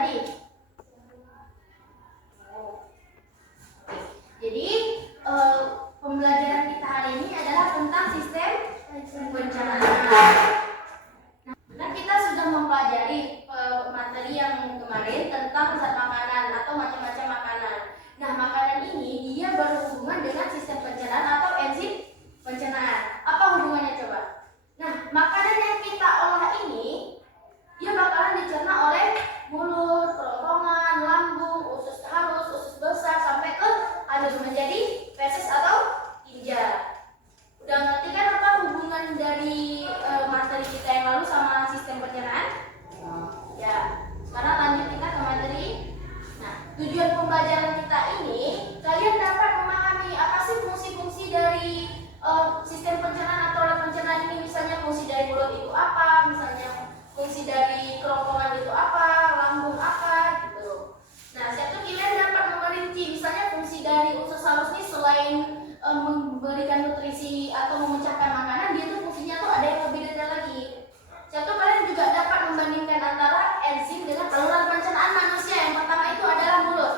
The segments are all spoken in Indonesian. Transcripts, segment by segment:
tadi? Jadi pembelajaran kita hari ini adalah tentang sistem pencernaan. Nah, kita sudah mempelajari materi yang kemarin tentang zat makanan atau macam-macam makanan. Nah, makanan ini dia berhubungan dengan sistem pencernaan atau enzim pencernaan. Apa hubungannya coba? Nah, makanan yang kita olah ini dia bakalan dicerna oleh mulut, kerongkongan, lambung, usus halus, usus besar sampai ke halus menjadi feses atau ginjal. Udah ngerti kan apa hubungan dari materi kita yang lalu sama sistem pencernaan? Ya. Sekarang lanjut kita ke materi. Nah, tujuan pembelajaran kita ini kalian dapat memahami apa sih fungsi-fungsi dari sistem pencernaan atau alat pencernaan ini. Misalnya fungsi dari mulut itu apa, misalnya fungsi dari kerongkongan itu apa, lambung apa gitu. Nah, satu kalian dapat merinci misalnya fungsi dari usus halus ini selain memberikan nutrisi atau memecahkan makanan, dia tuh fungsinya tuh ada yang lebih detail lagi. Satu, kalian juga dapat membandingkan antara enzim dengan saluran pencernaan manusia. Yang pertama itu adalah mulut.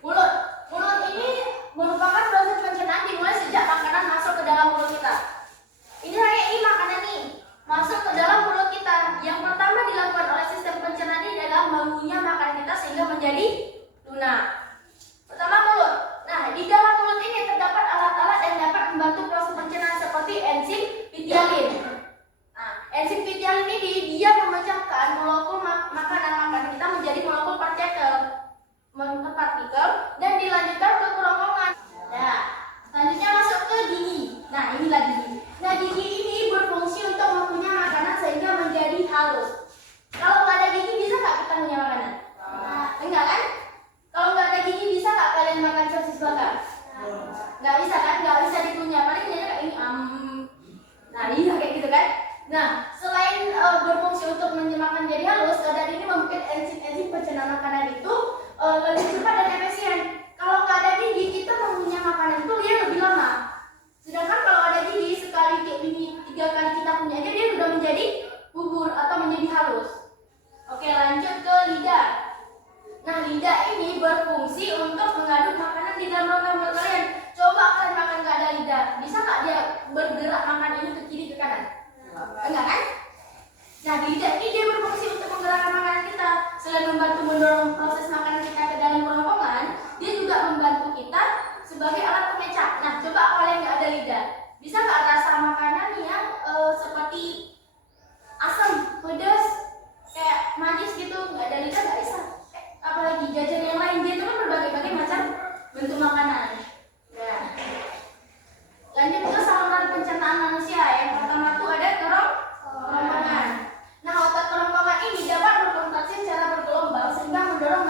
Mulut ini merupakan proses pencernaan dimulai sejak makanan masuk ke dalam mulut kita. Ini makanan nih masuk ke dalam mulut kita. Yang pertama dilakukan oleh sistem pencernaan ini adalah mengunyah makanan kita sehingga menjadi lunak. Pertama mulut. Nah, di dalam mulut ini terdapat alat-alat yang dapat membantu proses pencernaan seperti enzim pitialin. Nah, enzim pitialin ini dia memecahkan molekul makanan kita menjadi molekul partikel dan dilanjutkan ke kerongkongan. Nah, selanjutnya masuk ke gigi. Nah, inilah gigi. Nah, gigi ini berfungsi untuk mengunyah makanan sehingga menjadi halus. Kalau nggak ada gigi bisa nggak kita ngunyah makanan? Enggak kan? Kalau nggak ada gigi bisa nggak kalian makan sosis bakar? Nggak bisa kan? Nggak bisa dikunyah. Paling kayak ini Nah, iya kayak gitu kan? Nah, selain berfungsi untuk menyemakan jadi halus, keadaan ini membuat enzim pencernaan makanan itu lebih cepat dan efisien. Kalau nggak ada gigi, kita mengunyah makanan itu dia lebih lama. Sedangkan kalau ada gigi, sekali kayak gini 3 kali kita punya aja dia sudah menjadi bubur atau menjadi halus. Oke, lanjut ke lidah. Nah, lidah ini berfungsi untuk mengaduk makanan di dalam rongga mulut kalian. Coba kalian makan nggak ada lidah, bisa nggak dia bergerak makan ini ke kiri ke kanan? Enggak kan? Nah, lidah ini dia berfungsi untuk menggerakkan makanan kita. Selain membantu mendorong proses makanan kita ke dalam kerongkongan, dia juga membantu kita sebagai alat pemecah. Nah, coba kalian nggak ada lidah, bisa nggak rasa makanan yang seperti asam, pedas, kayak manis gitu? Nggak ada lidah nggak bisa. Apalagi jajan yang lain, dia itu kan berbagai-bagai macam bentuk makanan. Nah, lanjut ke saluran pencernaan manusia. Yang pertama tuh ada kerongkongan. Nah, otot kerongkongan ini dapat berkontraksi secara bergelombang sehingga mendorong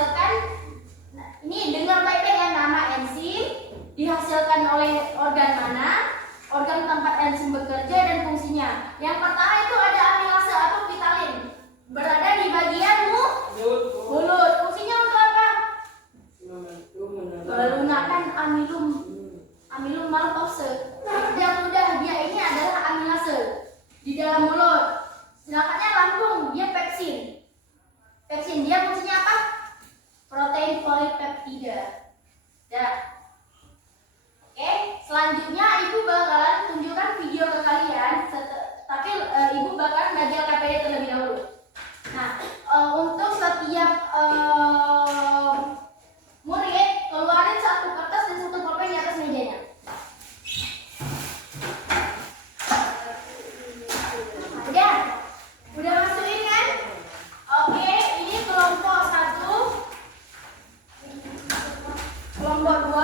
dihasilkan, ini dengar baik-baik ya, nama enzim dihasilkan oleh organ mana, organ tempat enzim bekerja dan fungsinya. Yang pertama itu ada amilase atau vitalin, berada di bagian mulut. Fungsinya untuk apa? Melunakkan amilum maltose. Yang mudah, dia ini adalah amilase di dalam mulut. Sedangkannya lambung dia pepsin. Pepsin dia fungsinya apa? Protein polipeptida. Ya. Oke, selanjutnya ibu bakalan tunjukkan video ke kalian, tapi ibu bakalan belajar KPD terlebih dahulu. Nah, untuk setiap murid keluarin satu kertas dan satu pulpen di atas mejanya. Udah masukin kan? Oke, ini kelompok 1, kelompok 2.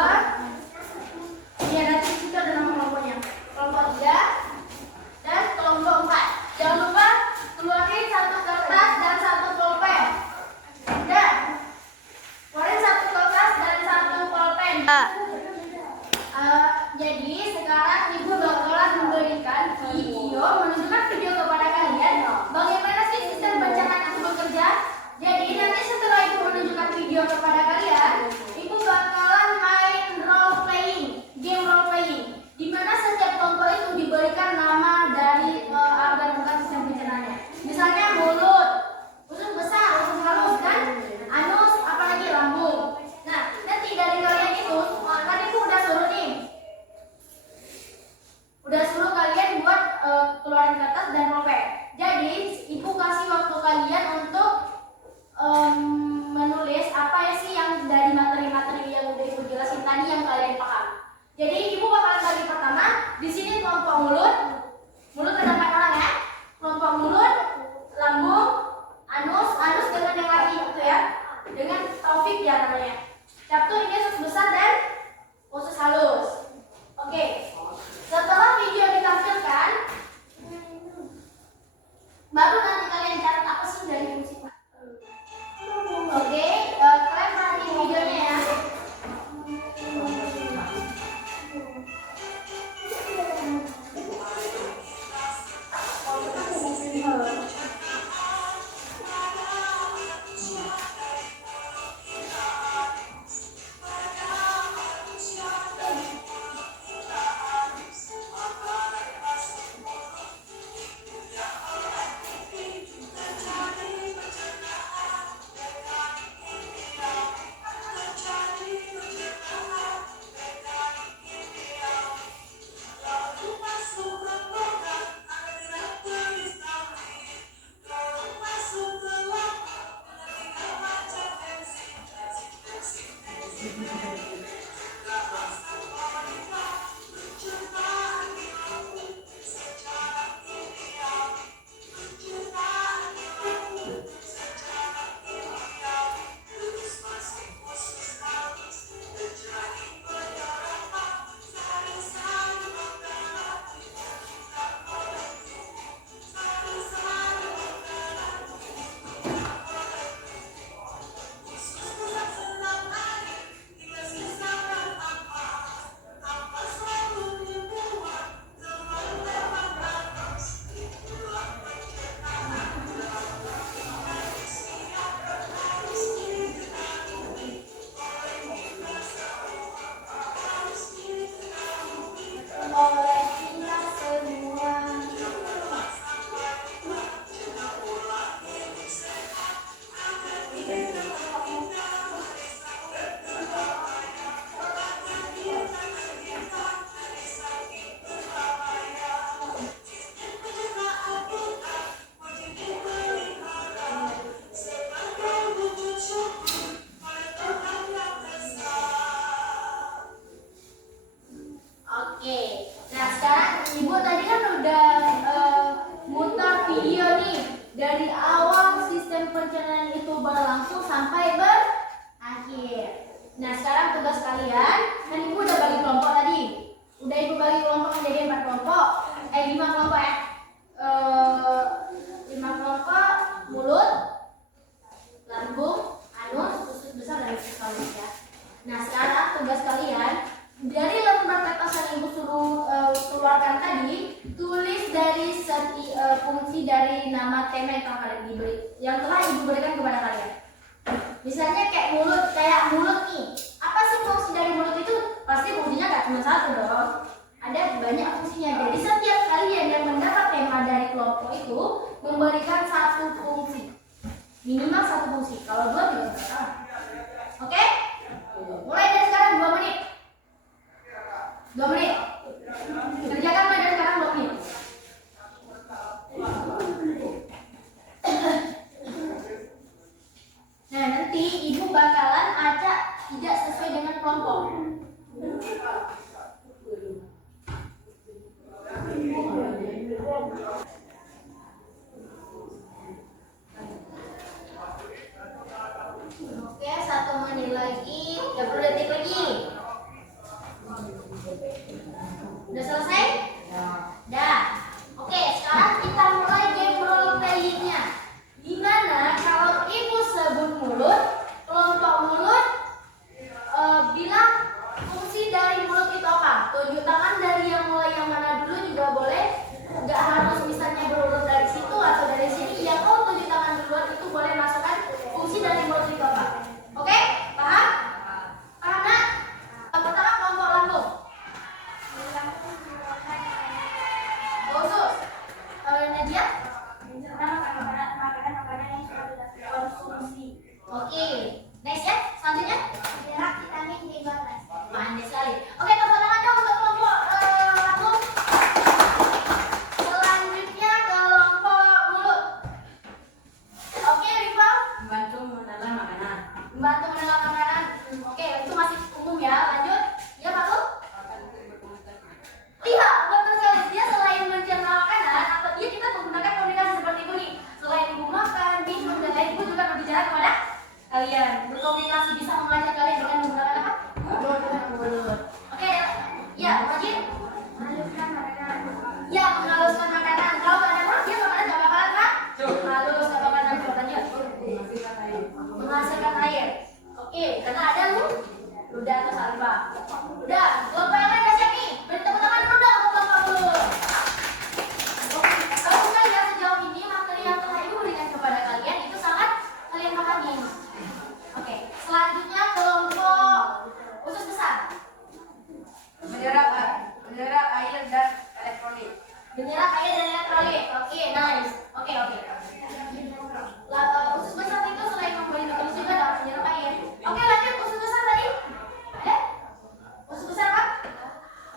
Ini ada juga ada nama kelompoknya. Kelompok 3 dan kelompok 4. Jangan lupa keluarin satu kertas dan satu pulpen. Udah. Keluarin satu kertas dan satu pulpen. Jadi sekarang ibu bakalan memberikan video, menunjukkan video kepada kalian bagaimana sih sistem pencernaan itu bekerja. Jadi nanti setelah ibu menunjukkan video kepada kalian, ibu bakalan main role playing, game role playing, di mana setiap kelompok itu diberikan nama dari organ-organ sistem pencernaannya. Misalnya mulut, usus besar, usus halus, dan anus, apalagi lambung. Nah, nanti dari kalian itu, kan ibu udah suruh nih, udah suruh kalian buat keluarin kertas dan pulpen. Jadi ibu kasih waktu kalian untuk menulis apa ya sih yang dari materi-materi yang udah ibu jelasin tadi yang kalian paham. Jadi ibu bakalan bagi pertama di sini kelompok mulut ada 4 orang ya. Kelompok mulut, lambung, anus dengan yang laki itu ya, dengan Taufik ya namanya. Satu ini usus besar dan usus halus. Oke. Setelah video ditampilkan, baru nanti kalian catat apa sih dari fungsi Pak. Oke, kalian perhatiin videonya ya. Nah, sekarang tugas kalian, kan ibu udah bagi kelompok tadi. Udah ibu bagi kelompok menjadi 4 kelompok. 5 kelompok ya. 5 kelompok: mulut, lambung, anus, usus halus ya. Nah sekarang tugas kalian dari lembar peta yang ibu suruh keluarkan tadi, tulis dari fungsi dari nama tema yang telah kalian diberi, yang telah ibu berikan kepada kalian. Misalnya kayak mulut nih. Apa sih fungsi dari mulut itu? Pasti fungsinya nggak cuma satu dong. Ada banyak fungsinya. Jadi setiap kalian yang mendapat tema dari kelompok itu memberikan satu fungsi, minimal satu fungsi. Kalau dua juga nggak salah. Oke? Mulai dari sekarang 2 menit. 2 menit. Kerjakan mulai dari sekarang 2 menit. Nah nanti ibu bakalan acak tidak sesuai dengan kelompok. Oke, 1 menit lagi, 30 detik lagi. Udah selesai? Udah. Oke, sekarang kita mulai game role playing-nya. Dimana kalau ibu sebut mulut, kelompok mulut bilang fungsi dari mulut itu apa. Tunjuk tangan dari yang mulai yang mana dulu juga boleh. Gak harus misalnya berurut dari situ atau dari sini. Yang tunjuk tangan duluan itu boleh masukkan fungsi dari mulut itu apa. Oke? Paham? Paham nak? Pertama kelompok lambung. Khusus. Nadia? Makanan yang sudah dikonsumsi. Oke. Next ya. Selanjutnya? Berak, vitamin B12. Pandai sekali. Oke, tepuk tangan dong untuk kelompok lambung. Selanjutnya kelompok mulut. Oke, Rival. Membantu menelan makanan. Membantu menelan makanan. Oke, itu masih umum ya. Lanjut. Ya, Pak Lu? Iya, betul sekali. Dia selain mencerna makanan, atau dia kita menggunakan komunikasi seperti ini. Selain ibu makan, minum, dan lain, ibu juga berbicara kepada kalian. Berkomunikasi bisa mengajak kalian dengan menggunakan apa? Mulut. Oke, ya, Majid. Menghaluskan makanan. Ya, menghaluskan makanan. Kalau nggak ada mulut, dia makanan nggak bakalan kan? Halus, nggak bakalan hancur. Lanjut. Menghasilkan air. Oke, karena ada ludah atau saliva. Udah, kelompok yang lain udah siap nih. Beri tepuk tangan dulu dong untuk kelompok mulut. Kalau misalnya ya sejauh ini materi yang telah ibu berikan kepada kalian itu sangat kalian pahami. Oke, selanjutnya kelompok usus besar. Menyerap air dan elektrolit. Menyerap air dan elektrolit. Oke, nice. Oke. Usus besar itu selain memberi nutrisi juga dapat menyerap air. Oke, lanjut usus besar tadi. Ada? Usus besar apa?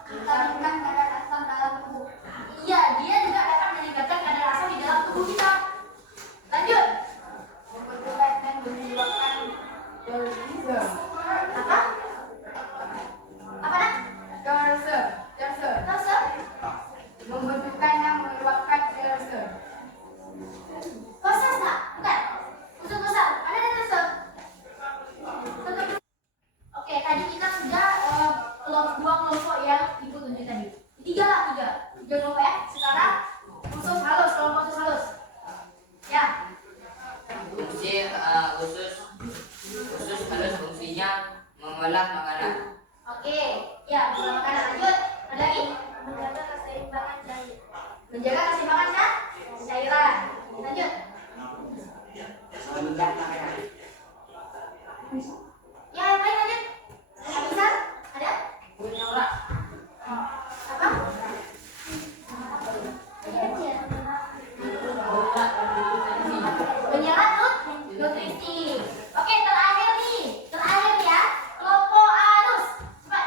Meningkatkan kadar asam dalam tubuh. Iya, dia juga dapat meningkatkan kadar asam di dalam tubuh kita. Lanjut. Membentukkan dan menyebabkan terse. Apa? Apa nak? Terse. Terse? Membentukkan dan menyebabkan terse. Proses tak? Bukan. Usus besar. Ada terse. Oke, tadi kita sudah dua kelompok yang ibu tunjuk tadi. Tiga kelompok ya. Sekarang usus halus, kelompok usus halus. Ya. Fungsi usus halus fungsinya mengolah makanan. Oke. Ya, mengolah makanan. Lanjut. Ada lagi? Menjaga keseimbangan cair. Menjaga keseimbangan cairan. Lanjut. Mengolah makanan. Ya, yang lain lanjut. Yang bisa? Ada? Menyerap. Apa? Menyerap nutrisi. Oke, terakhir ya. Kelompok halus. Coba.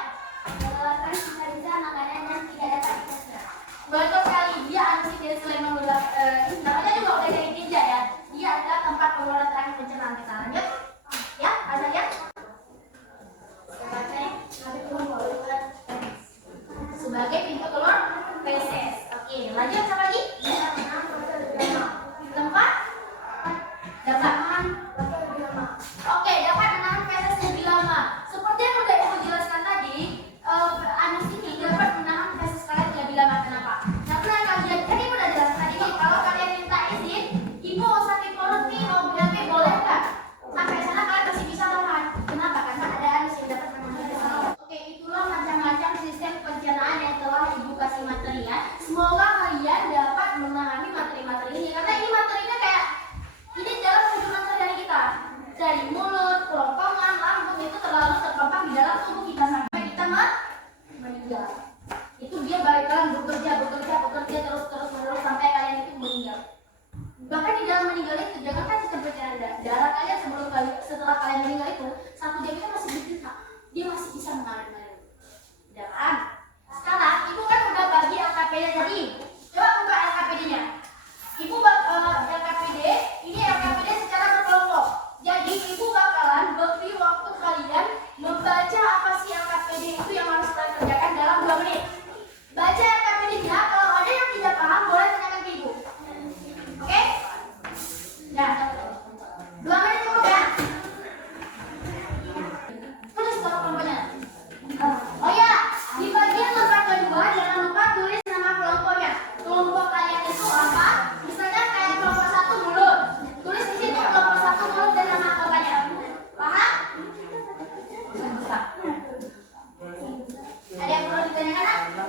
rusak. Ada yang perlu ditanyakan? Nak?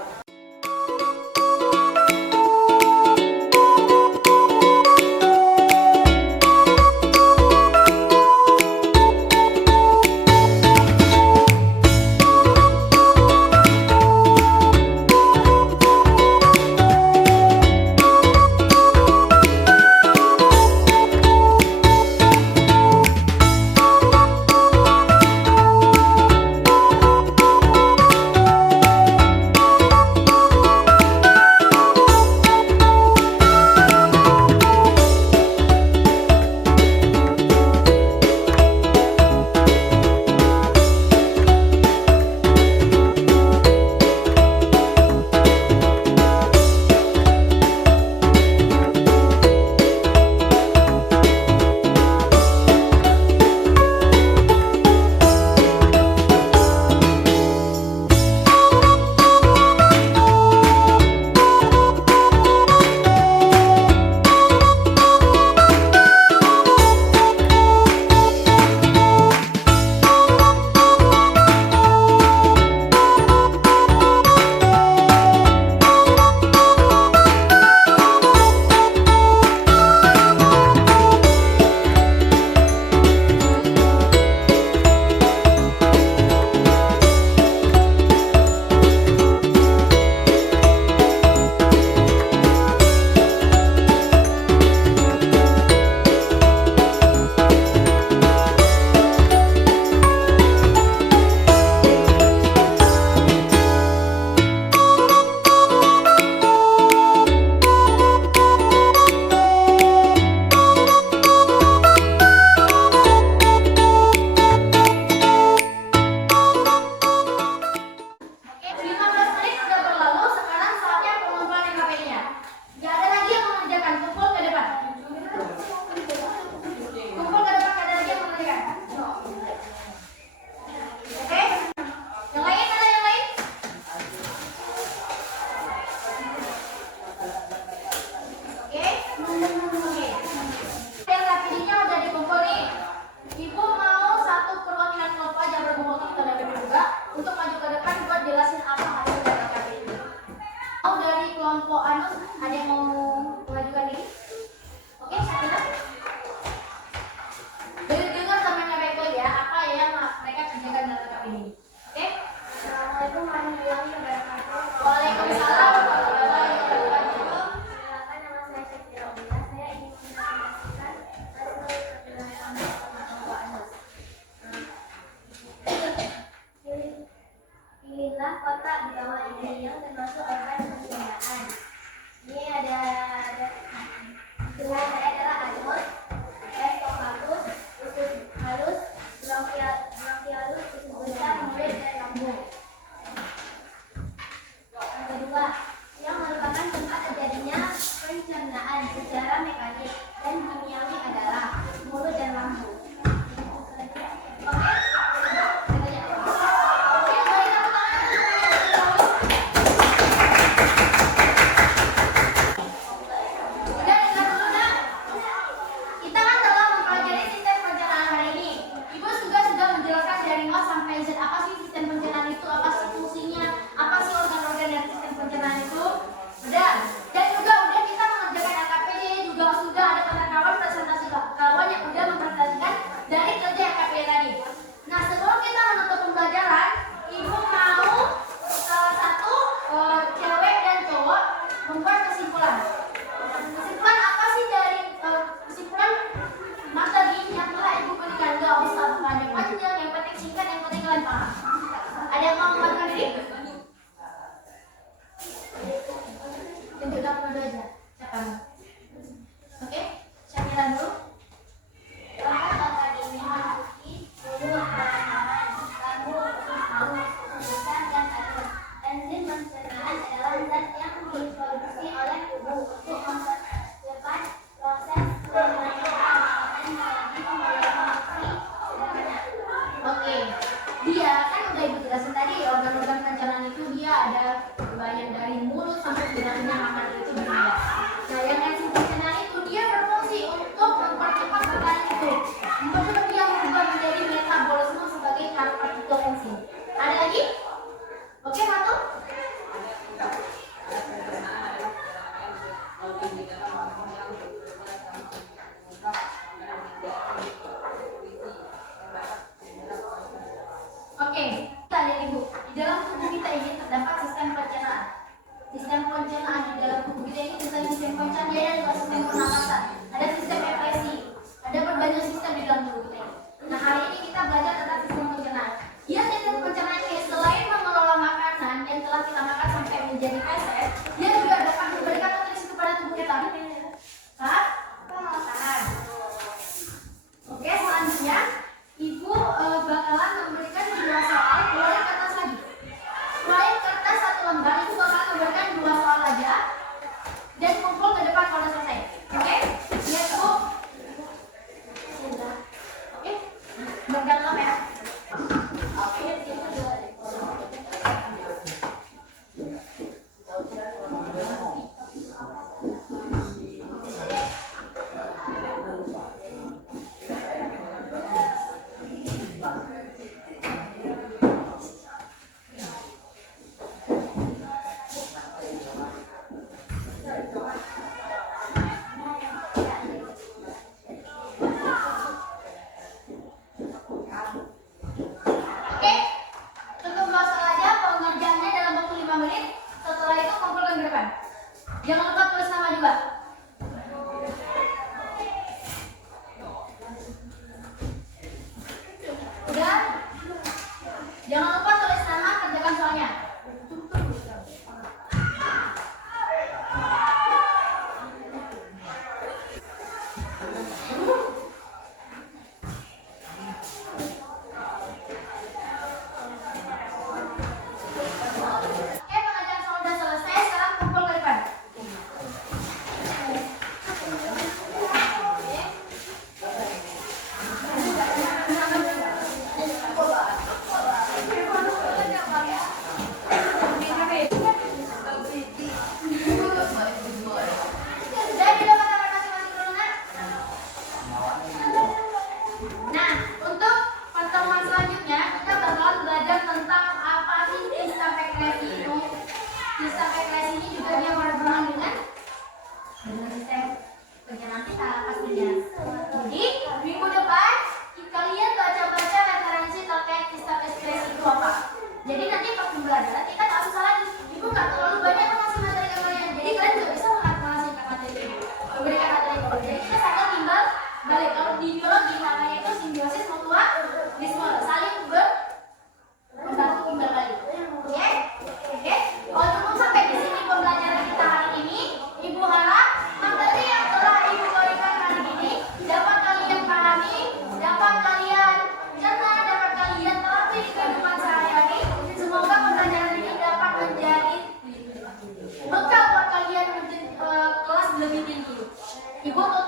Mempercepat dia berubah menjadi metabolisme sebagai partikel enzim. Ibu atau